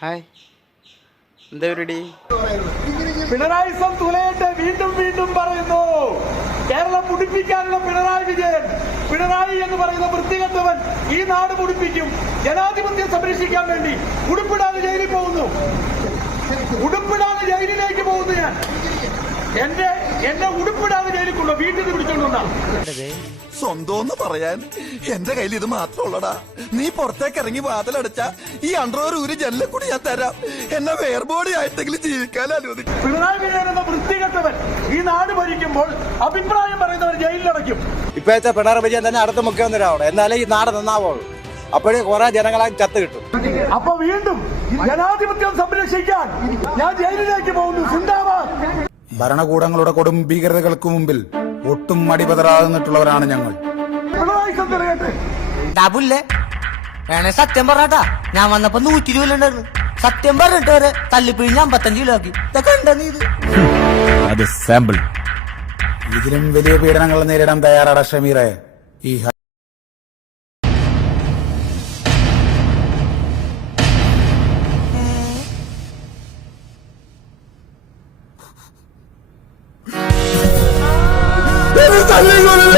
Hi, എന്താ പരിപാടി? പിണറായി തുലയട്ടെ. വീണ്ടും വീണ്ടും പറയുന്നു, കേരളം മുടിപ്പിക്കാനുള്ള പിണറായി വിജയൻ. പിണറായി എന്ന് പറയുന്ന വൃത്തികെട്ടവൻ ഈ നാട് മുടിപ്പിക്കും. ജനാധിപത്യം സംരക്ഷിക്കാൻ വേണ്ടി ഉടുപ്പിടാതെ ജയിലിൽ പോകുന്നു. ഉടുപ്പിടാതെ ജയിലിലേക്ക് പോകുന്നു. ഞാൻ എന്നെ ഉടുപ്പിടാതെ ജയിലിൽ കൊണ്ടു വീട്ടിൽ പിടിച്ചോണ്ടാ. സ്വന്തം പറയാൻ എന്റെ കയ്യിൽ ഇത് മാത്രമുള്ളടാ. നീ പുറത്തേക്ക് ഇറങ്ങി വാതിലടച്ച ഈ അണ്ടർവെയർ ഊരി ജനലിൽ കൂടി ഞാൻ തരാം. എന്നെ വേർബോഡി ആയിട്ടെങ്കിലും ജീവിക്കാൻ അനുവദിക്കും. പിണറായി വിജയൻ എന്ന വൃത്തികെട്ടവൻ ഈ നാട് ഭരിക്കുമ്പോൾ അഭിപ്രായം പറയുന്നവർ ജയിലിലടയ്ക്കും. ഇപ്പോഴത്തെ പിണറായി വിജയൻ തന്നെ അടുത്ത മുഖ്യമന്ത്രിയാവണം. എന്നാലേ ഈ നാട് നന്നാവുള്ളൂ. അപ്പോഴേ കുറെ ജനങ്ങളെ ചത്ത് കിട്ടും. അപ്പൊ വീണ്ടും ജനാധിപത്യം സംരക്ഷിക്കാൻ ഞാൻ ജയിലിലേക്ക് പോകുന്നു. സിന്ദാബാദ്. ഭരണകൂടങ്ങളുടെ കൊടും ഭീകരതകൾക്ക് മുമ്പിൽ ഒട്ടും മടിപതറാകുന്നിട്ടുള്ളവരാണ് ഞങ്ങൾ. വേണേ സത്യം പറഞ്ഞാ ഞാൻ വന്നപ്പോ 100 രൂപ ഉണ്ടായിരുന്നു. സത്യം പറഞ്ഞിട്ട് വരെ തല്ലിപ്പിഴിഞ്ഞ് 55 കിലോ ആക്കി. ഇതൊക്കെ ഉണ്ടോ നീ? അത് സാമ്പിൾ. ഇതിലും വലിയ പീഡനങ്ങൾ നേരിടാൻ തയ്യാറാണ് ഷമീറെ. ഈ തല്ലിക്കൊള്ളു.